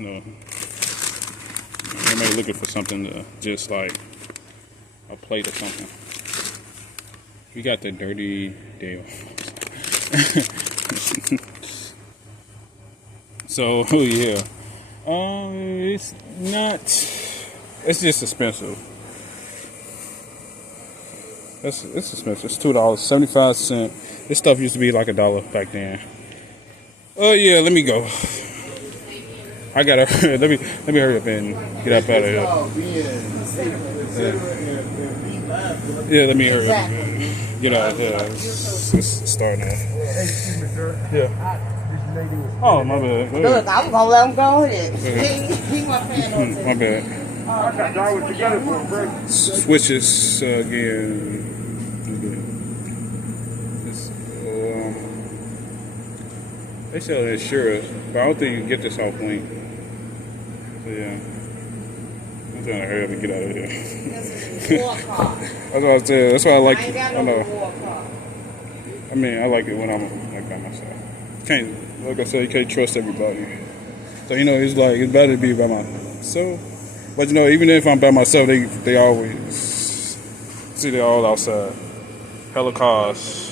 You know, they may be looking for something to just like a plate or something. We got the dirty deal. So yeah, it's not. It's just expensive. It's expensive. It's $2.75. This stuff used to be like $1 back then. Oh yeah, let me go. I gotta let me hurry up and get up out of here. Yeah, let me hurry up and get out of here. It's starting out. Yeah. Oh, my bad. Look, I'm gonna let him go ahead. He wasn't paying no attention. My bad. Switches again. They sell insurance, but I don't think you can get this off link. So yeah, I'm trying to hurry up and get out of here. That's what I said. That's why I like it. I know. I mean, I like it when I'm like by myself. Can't, like I said, you can't trust everybody. So you know, it's like it's better to be by myself. But you know, even if I'm by myself, they always see they're all outside. Hella cars.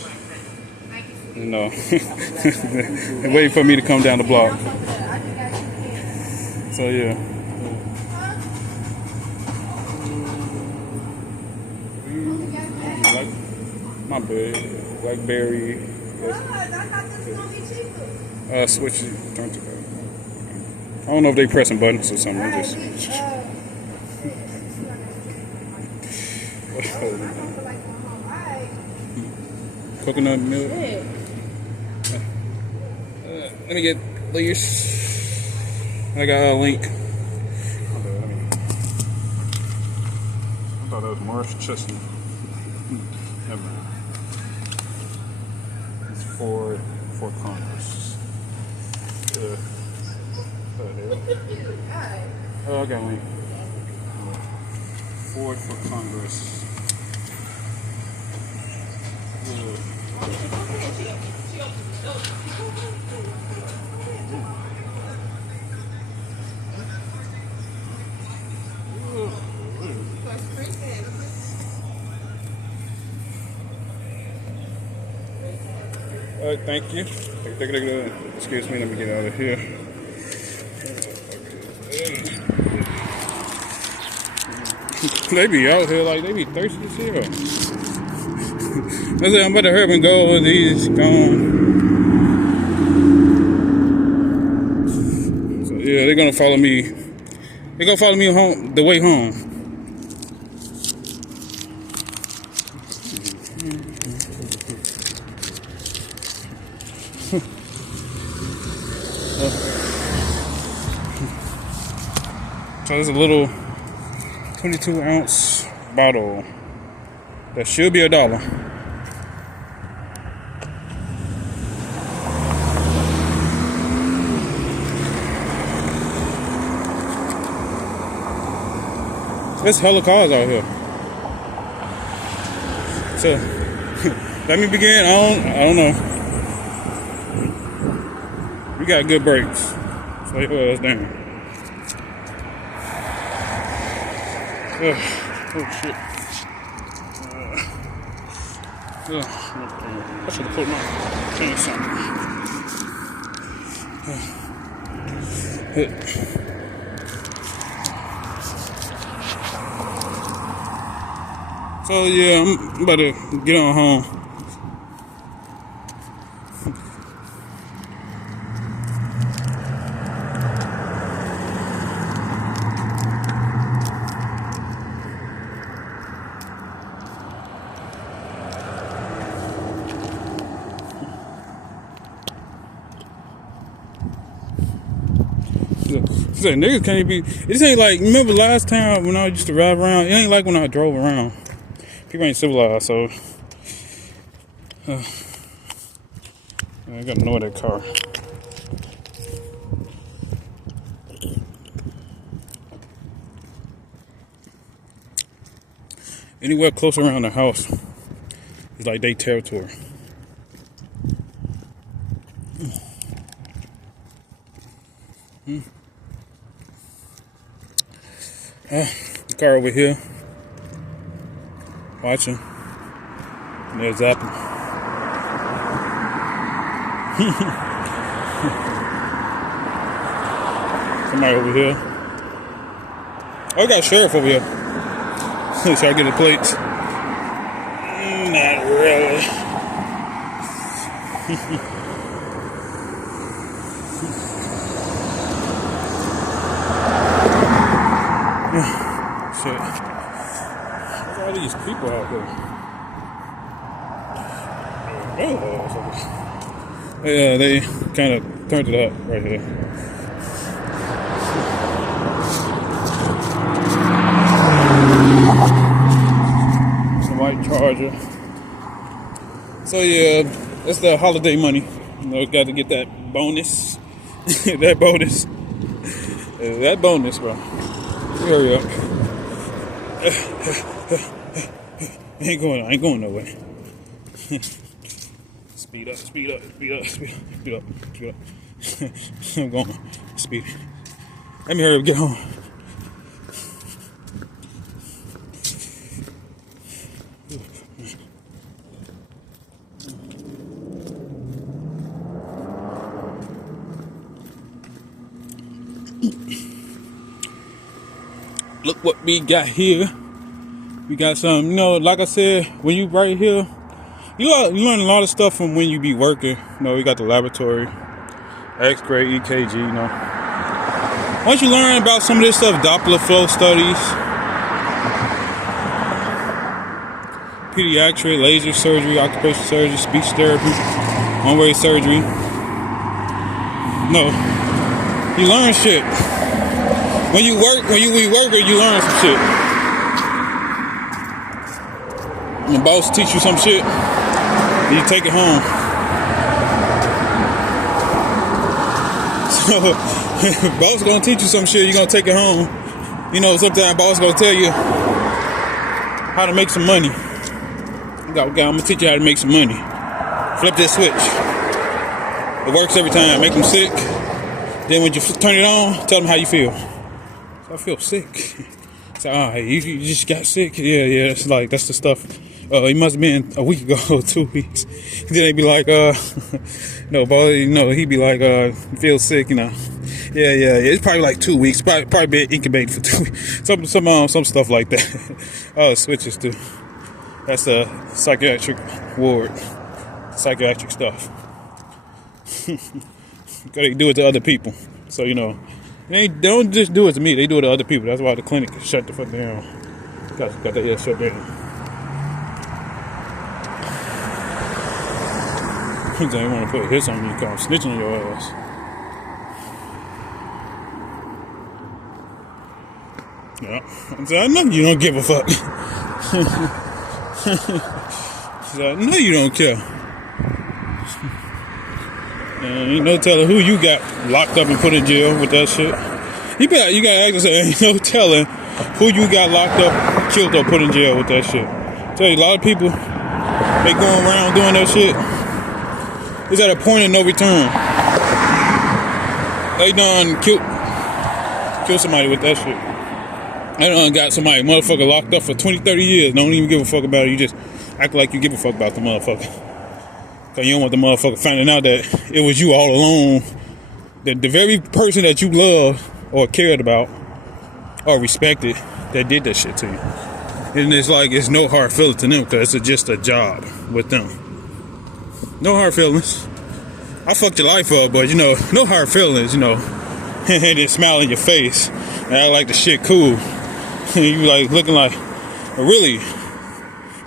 You know, and waiting for me to come down the block. So yeah. My bad. Blackberry. Switch it. I don't know if they pressing buttons or something. Just. Coconut milk. Let me get these. I got a link. I thought that was Marsh Chestnut. Never mind. It's Ford Congress. Oh, I got a link. Ford Congress. Thank you. Excuse me, let me get out of here. They be out here like they be thirsty as hell. I said I'm about to hurry up and go with these gone. So yeah, they're gonna follow me. They're gonna follow me home the way home. So there's a little 22-ounce bottle that should be $1. There's hella cars out here. So let me begin. I don't know. We got good brakes. So well, that's down. Oh shit. I should have put my pants on. So yeah, I'm about to get on home. Say, niggas can't be. This ain't like. Remember last time when I used to ride around? It ain't like when I drove around. People ain't civilized, so. I gotta know that car. Anywhere close around the house is like they territory. The car over here. Watching. And there's Apple. Somebody over here. Oh, I got a sheriff over here. Should I get the plates? Not really. Shit. Look at all these people out there. Yeah, they kind of turned it up right here. It's a white Charger. So yeah, that's the holiday money. You know, got to get that bonus. That bonus. That bonus, bro. Hurry up. I ain't going nowhere. Speed up. I'm going speed. Let me hurry up, get home. Look what we got here. We got some, like I said, when you right here, you learn a lot of stuff from when you be working. We got the laboratory, X-ray, EKG, Once you learn about some of this stuff, Doppler flow studies, pediatric, laser surgery, occupational surgery, speech therapy, one-way surgery. You learn shit. When you work, you learn some shit. When the boss teach you some shit, you take it home. So, boss gonna teach you some shit, you gonna take it home. Sometimes boss gonna tell you how to make some money. I'm gonna teach you how to make some money. Flip this switch. It works every time. Make them sick. Then when you turn it on, tell them how you feel. I feel sick. So, you just got sick? Yeah, that's the stuff. It must have been a week ago, 2 weeks. Then they be like, no, boy, he'd be like, you feel sick, Yeah, it's probably like 2 weeks. Probably been incubated for 2 weeks. Some stuff like that. Switches to. That's a psychiatric ward. Psychiatric stuff. They do it to other people. So, they don't just do it to me. They do it to other people. That's why the clinic is shut the fuck down. Got the ass shut down. They want to put hits on you, call snitching on your ass. Yeah. I know you don't give a fuck. I know you don't care. Ain't no telling who you got locked up and put in jail with that shit. You gotta ask yourself, ain't no telling who you got locked up, killed, or put in jail with that shit. Tell you, a lot of people, they going around doing that shit. It's at a point of no return. They done killed somebody with that shit. They done got somebody, motherfucker, locked up for 20, 30 years. Don't even give a fuck about it. You just act like you give a fuck about the motherfucker. Cause you don't want the motherfucker finding out that it was you all alone. That the very person that you loved or cared about or respected that did that shit to you. And it's like, it's no hard feelings to them because it's just a job with them. No hard feelings. I fucked your life up, but no hard feelings, and then smile in your face and act like the shit cool. You like looking like, really, you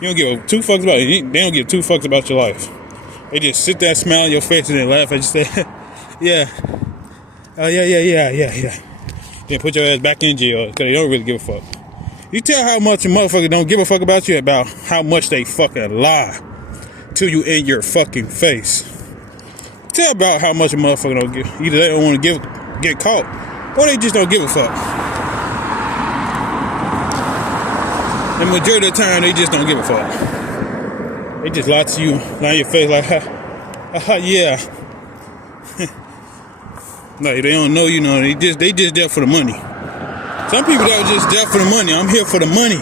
don't give two fucks about it. They don't give two fucks about your life. They just sit there, smile in your face, and then laugh at you, say, yeah. Oh, yeah. Then put your ass back in jail because they don't really give a fuck. You tell how much a motherfucker don't give a fuck about you about how much they fucking lie to you in your fucking face. Tell about how much a motherfucker don't give. Either they don't want to get caught, or they just don't give a fuck. The majority of the time, they just don't give a fuck. They just lie to you, lie in your face like, yeah. Like they don't know, they just there for the money. Some people that are just there for the money. I'm here for the money.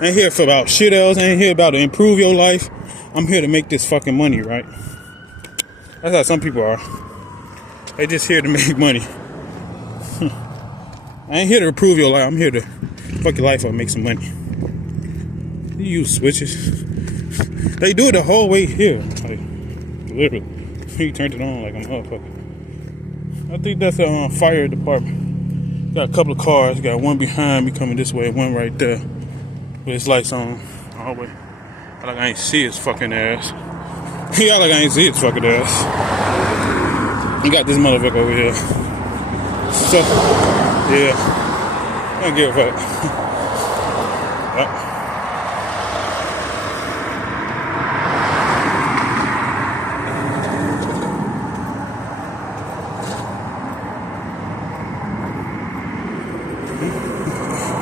I ain't here for about shit else. I ain't here about to improve your life. I'm here to make this fucking money, right? That's how some people are. They just here to make money. I ain't here to improve your life. I'm here to fuck your life up and make some money. You use switches. They do it the whole way here. Like, literally. He turned it on like a motherfucker. I think that's a fire department. Got a couple of cars. Got one behind me coming this way, one right there. With his lights on all the way. Like I ain't see his fucking ass. Yeah, like I ain't see his fucking ass. You got this motherfucker over here. So, yeah. I don't give a fuck. Yep.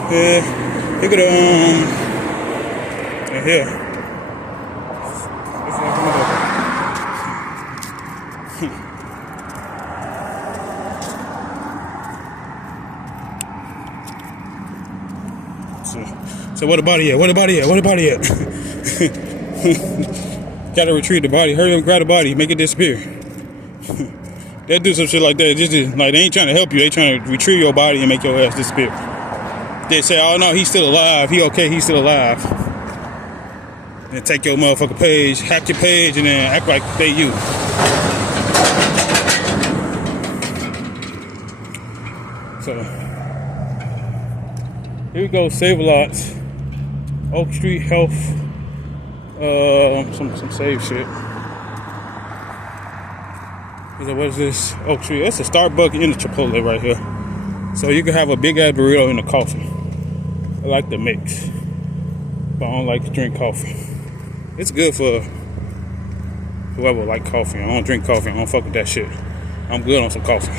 Yeah, you could here. So where the body at? Where the body at? Where the body at? Gotta retrieve the body. Hurry up, grab the body, make it disappear. They do some shit like that. Just like they ain't trying to help you. They trying to retrieve your body and make your ass disappear. They say, oh no, he's still alive. He okay, he's still alive. And take your motherfucking page, hack your page, and then act like they you. So, here we go, Save-A-Lots. Oak Street Health. Some save shit. What is this? Oak Street. That's a Starbucks and a Chipotle right here. So you can have a big ass burrito and a coffee. I like the mix, but I don't like to drink coffee. It's good for whoever like coffee. I don't drink coffee. I don't fuck with that shit. I'm good on some coffee.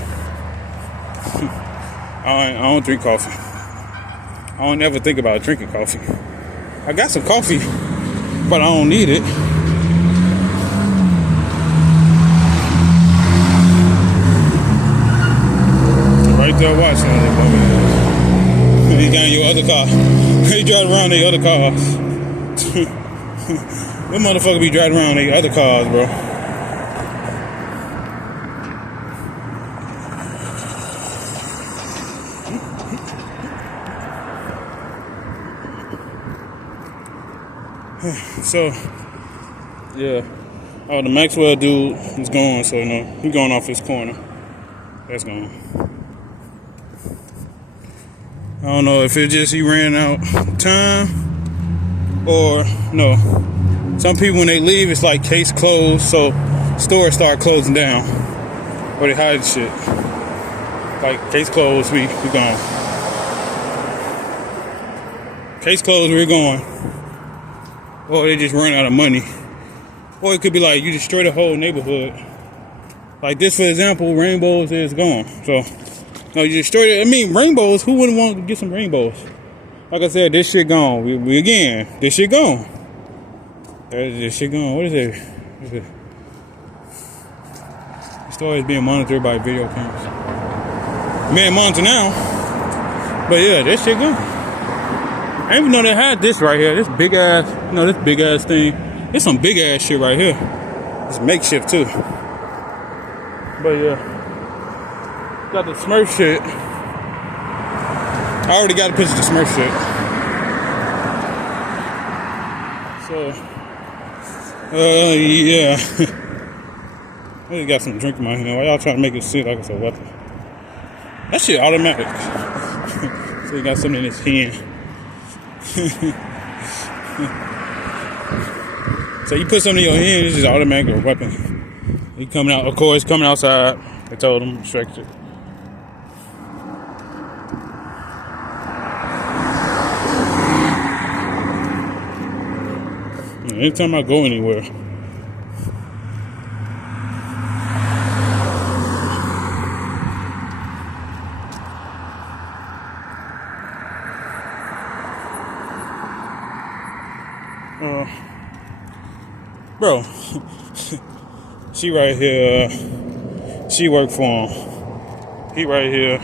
I don't drink coffee. I don't ever think about drinking coffee. I got some coffee, but I don't need it. Right there watching it. You got in your other car. You drive around the other cars. That motherfucker be driving around the other cars, bro. So, yeah. Oh, the Maxwell dude is gone, so no, he's going off his corner. That's gone. I don't know if it just he ran out of time or no. Some people when they leave, it's like case closed, so stores start closing down or they hide shit. Like case closed, we gone. Case closed, we're going. Or they just run out of money. Or it could be like you destroy the whole neighborhood. Like this, for example, Rainbows is gone. So, no, you destroy it. I mean, Rainbows, who wouldn't want to get some Rainbows? Like I said, this shit gone. We again, this shit gone. This shit gone. What is it? The store is being monitored by video cameras. Being monitored now. But yeah, this shit gone. I didn't even know they had this right here. This big ass, this big ass thing. It's some big ass shit right here. It's makeshift too. But yeah. Got the Smurf shit. I already got a picture of the Smurf shit. So, yeah. I just got some drink in my hand. Why y'all trying to make it seem like it's a weapon? That shit automatic. So he got something in his hand. So you put something in your hand, it's just automatic or a weapon. He coming out, of course, coming outside. I told him, restrict it. Anytime I go anywhere. Bro, she right here. She worked for him. He right here.